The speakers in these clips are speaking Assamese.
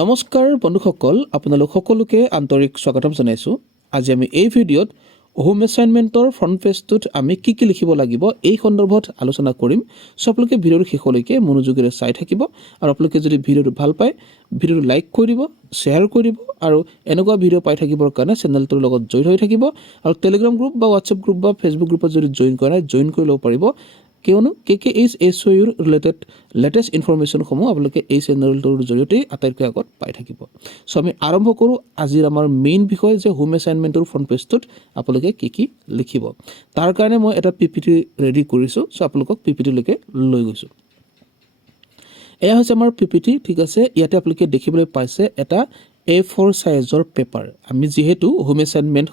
নমস্কাৰ বন্ধুসকল, আপোনালোক সকলোকে আন্তৰিক স্বাগতম জনাইছোঁ। আজি আমি এই ভিডিঅ'ত হোম এছাইনমেণ্টৰ ফ্ৰণ্ট পেজটোত আমি কি লিখিব লাগিব এই সন্দৰ্ভত আলোচনা কৰিম। সো আপোনালোকে ভিডিঅ'ৰ শেষলৈকে মনোযোগেৰে চাই থাকিব আৰু আপোনালোকে যদি ভিডিঅ'টো ভাল পায় ভিডিঅ'টো লাইক কৰি দিব, শ্বেয়াৰ কৰি দিব আৰু এনেকুৱা ভিডিঅ' পাই থাকিবৰ কাৰণে চেনেলটোৰ লগত জড়িত হৈ থাকিব আৰু টেলিগ্ৰাম গ্ৰুপ বা হোৱাটছএপ গ্ৰুপ বা ফেচবুক গ্ৰুপত যদি জইন কৰা নাই জইন কৰি ল'ব পাৰিব, কিয়নো KKHSOUৰ ৰিলেটেড লেটেষ্ট ইনফৰমেশ্যনসমূহ আপোনালোকে এই চেনেলটোৰ জৰিয়তে আটাইতকৈ আগত পাই থাকিব। সো আমি আৰম্ভ কৰোঁ আজিৰ আমাৰ মেইন বিষয় যে হোম এছাইনমেণ্টৰ ফ্ৰণ্ট পেজটোত আপোনালোকে কি লিখিব। তাৰ কাৰণে মই এটা PPT ৰেডি কৰিছোঁ। সো আপোনালোকক PPTলৈকে লৈ গৈছোঁ। এয়া হৈছে আমাৰ PPT, ঠিক আছে। ইয়াতে আপোনালোকে দেখিবলৈ পাইছে এটা A4 সাইজৰ পেপাৰ। আমি যিহেতু হোম এছাইনমেণ্ট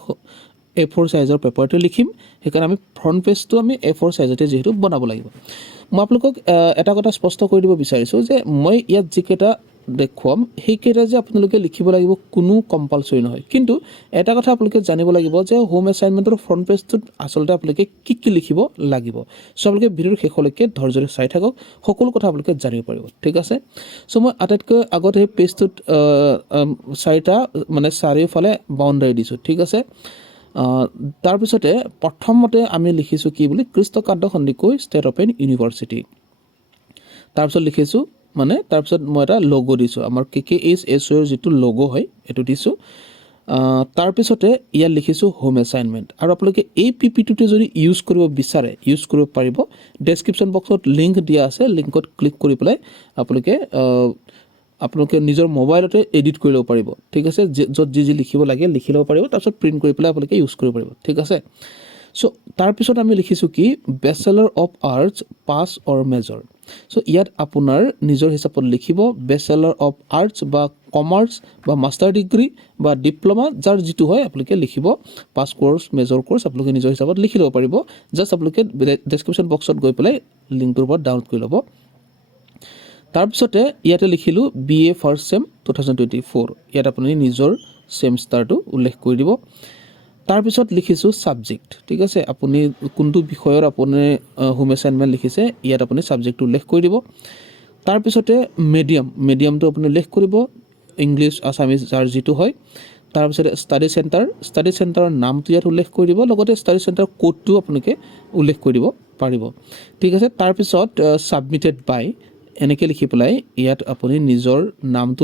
A4 সাইজৰ পেপাৰটো লিখিম, সেইকাৰণে আমি ফ্ৰণ্ট পেজটো আমি A4 সাইজতে যিহেতু বনাব লাগিব। মই আপোনালোকক এটা কথা স্পষ্ট কৰি দিব বিচাৰিছোঁ যে মই ইয়াত যিকেইটা দেখুৱাম সেইকেইটা যে আপোনালোকে লিখিব লাগিব কোনো কম্পালচৰি নহয়। কিন্তু এটা কথা আপোনালোকে জানিব লাগিব যে হোম এছাইনমেণ্টৰ ফ্ৰণ্ট পেজটোত আচলতে আপোনালোকে কি লিখিব লাগিব। সো আপোনালোকে ভিডিঅ'ৰ শেষলৈকে ধৈৰ্য্যৰে চাই থাকক, সকলো কথা আপোনালোকে জানিব পাৰিব, ঠিক আছে। সো মই আটাইতকৈ আগত সেই পেজটোত চাৰিওফালে বাউণ্ডাৰী দিছোঁ, ঠিক আছে। তাৰপিছতে প্ৰথমতে আমি লিখিছোঁ কি বুলি, Krishnakanta Sandikoi state open university. তাৰপিছত লিখিছোঁ তাৰপিছত মই এটা লগো দিছোঁ, আমাৰ KKHSOUৰ যিটো লগো হয় এইটো দিছোঁ। তাৰপিছতে ইয়াত লিখিছোঁ হোম এছাইনমেণ্ট। আৰু আপোনালোকে এই PPTটো যদি ইউজ কৰিব বিচাৰে ইউজ কৰিব পাৰিব। ডেছক্ৰিপশ্যন বক্সত লিংক দিয়া আছে, লিংকত ক্লিক কৰি পেলাই আপোনালোকে নিজৰ মোবাইলতে এডিট কৰি ল'ব পাৰিব, ঠিক আছে। য'ত যি লিখিব লাগে লিখি ল'ব পাৰিব, তাৰপিছত প্ৰিণ্ট কৰি পেলাই আপোনালোকে ইউজ কৰিব পাৰিব, ঠিক আছে। সো তাৰপিছত আমি লিখিছোঁ কি, bachelor of arts pass or major. So ইয়াত আপোনাৰ নিজৰ হিচাপত লিখিব বেচেলৰ অফ আৰ্টছ বা কমাৰ্চ বা মাষ্টাৰ ডিগ্ৰী বা ডিপ্ল'মা, যাৰ যিটো হয় আপোনালোকে লিখিব। পাছ কোৰ্চ মেজৰ কোৰ্চ আপোনালোকে নিজৰ হিচাপত লিখি ল'ব পাৰিব। জাষ্ট আপোনালোকে ডেছক্ৰিপশ্যন বক্সত গৈ পেলাই লিংকটোৰ পৰা ডাউনলোড কৰি ল'ব। তাৰপিছতে ইয়াতে লিখিলোঁ BA ফাৰ্ষ্ট চেম 2024। ইয়াত আপুনি নিজৰ ছেমিষ্টাৰটো উল্লেখ কৰি দিব। তাৰপিছত লিখিছোঁ ছাবজেক্ট, ঠিক আছে। আপুনি কোনটো বিষয়ৰ আপুনি হোম এছাইনমেণ্ট লিখিছে ইয়াত আপুনি ছাবজেক্টটো উল্লেখ কৰি দিব। তাৰপিছতে মিডিয়ামটো আপুনি উল্লেখ কৰিব, ইংলিছ আছামিজ যাৰ যিটো হয়। তাৰপিছতে ষ্টাডি চেণ্টাৰৰ নামটো ইয়াত উল্লেখ কৰি দিব, লগতে ষ্টাডি চেণ্টাৰ কোডটো আপোনালোকে উল্লেখ কৰি দিব পাৰিব, ঠিক আছে। তাৰপিছত ছাবমিটেড বাই এনেকৈ লিখি পেলাই ইয়াত আপুনি নিজৰ নামটো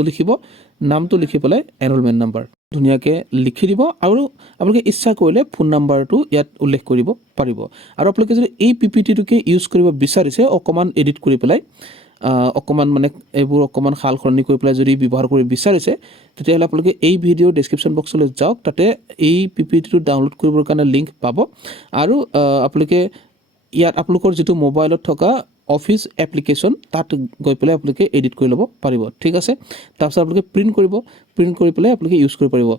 লিখি পেলাই এনৰলমেণ্ট নাম্বাৰ ধুনীয়াকৈ লিখি দিব। আৰু আপোনালোকে ইচ্ছা কৰিলে ফোন নাম্বাৰটো ইয়াত উল্লেখ কৰিব পাৰিব। আৰু আপোনালোকে যদি এই PPTটোকে ইউজ কৰিব বিচাৰিছে অকণমান এডিট কৰি পেলাই অকণমান এইবোৰ অকণমান সাল সলনি কৰি পেলাই যদি ব্যৱহাৰ কৰিব বিচাৰিছে, তেতিয়াহ'লে আপোনালোকে এই ভিডিঅ'ৰ ডেছক্ৰিপশ্যন বক্সলৈ যাওক, তাতে এই PPTটো ডাউনলোড কৰিবৰ কাৰণে লিংক পাব। আৰু আপোনালোকে ইয়াত আপোনালোকৰ যিটো মোবাইলত থকা অফিচ এপ্লিকেশ্যন তাত গৈ পেলাই আপোনালোকে এডিট কৰি ল'ব পাৰিব, ঠিক আছে। তাৰপিছত আপোনালোকে প্ৰিণ্ট কৰি পেলাই আপোনালোকে ইউজ কৰিব পাৰিব।